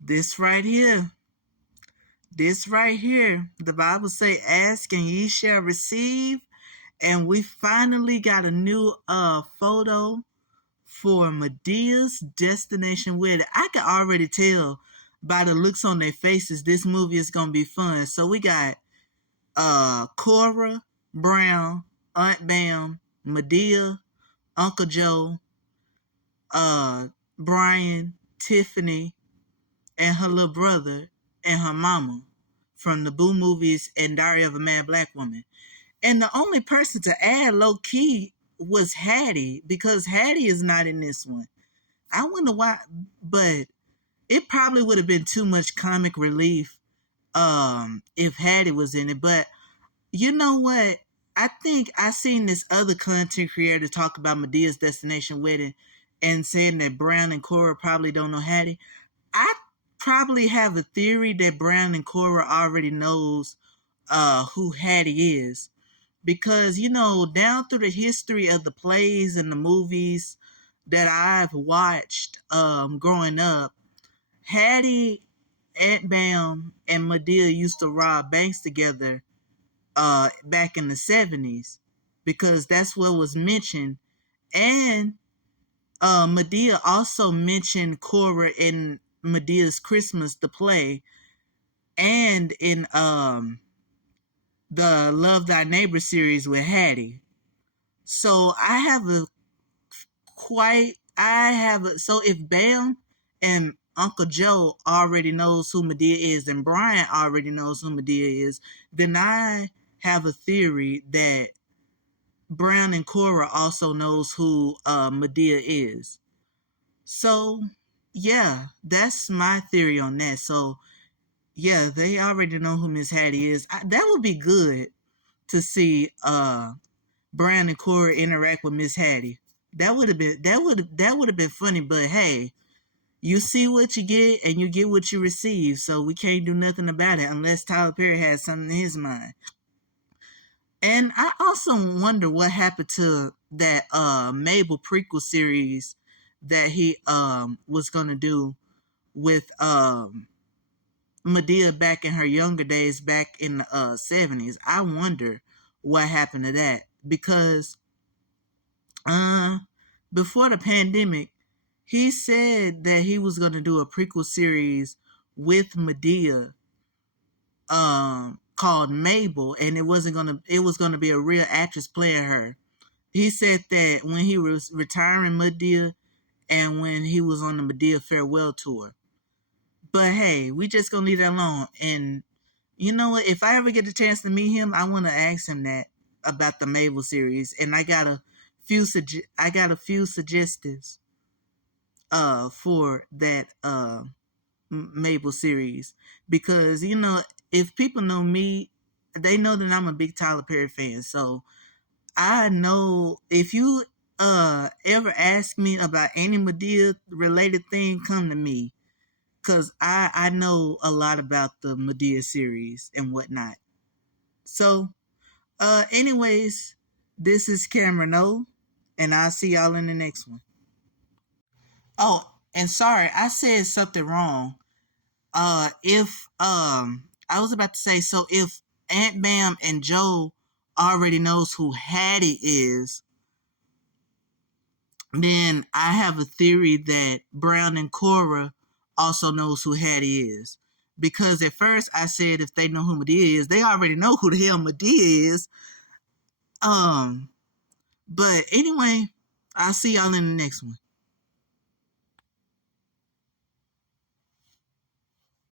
This right here. This right here. The Bible say, ask and ye shall receive. And we finally got a new photo for Madea's destination wedding. I can already tell by the looks on their faces this movie is gonna be fun. So we got Cora Brown, Aunt Bam, Madea, Uncle Joe, Brian, Tiffany, and her little brother and her mama from the Boo movies and Diary of a Mad Black Woman. And the only person to add low key was Hattie, because Hattie is not in this one. I wonder why, but it probably would have been too much comic relief if Hattie was in it. But you know what? I think I seen this other content creator talk about Medea's destination wedding and saying that Brown and Cora probably don't know Hattie. I probably have a theory that Brown and Cora already knows who Hattie is. Because, down through the history of the plays and the movies that I've watched growing up, Hattie, Aunt Bam, and Madea used to rob banks together back in the 70s, because that's what was mentioned. And Madea also mentioned Cora in Medea's Christmas, the play, and in the Love Thy Neighbor series with Hattie. So so if Bam and Uncle Joe already knows who Madea is and Brian already knows who Madea is, then I have a theory that Brown and Cora also knows who Madea is. So yeah, that's my theory on that. So yeah, they already know who Miss Hattie is. That would be good to see Brown and Cora interact with Miss Hattie. That would have been funny. But hey, you see what you get and you get what you receive. So we can't do nothing about it unless Tyler Perry has something in his mind. And I also wonder what happened to that Mabel prequel series that he was gonna do with Madea back in her younger days, back in the 70s. I wonder what happened to that, because before the pandemic, he said that he was going to do a prequel series with Madea called Mabel, and it was going to be a real actress playing her. He said that when he was retiring Madea and when he was on the Madea farewell tour. But hey, we just gonna leave that alone. And you know what? If I ever get a chance to meet him, I want to ask him that about the Mabel series. And I got a few suggestions for that Mabel series, because if people know me, they know that I'm a big Tyler Perry fan. So I know if you ever ask me about any Madea related thing, come to me, because I know a lot about the Madea series and whatnot. So, anyways, this is Cameron O, and I'll see y'all in the next one. Oh, and sorry, I said something wrong. If I was about to say, so if Aunt Bam and Joe already knows who Hattie is, then I have a theory that Brown and Cora also knows who Hattie is. Because at first I said if they know who Madea is, they already know who the hell Madea is. But anyway, I'll see y'all in the next one.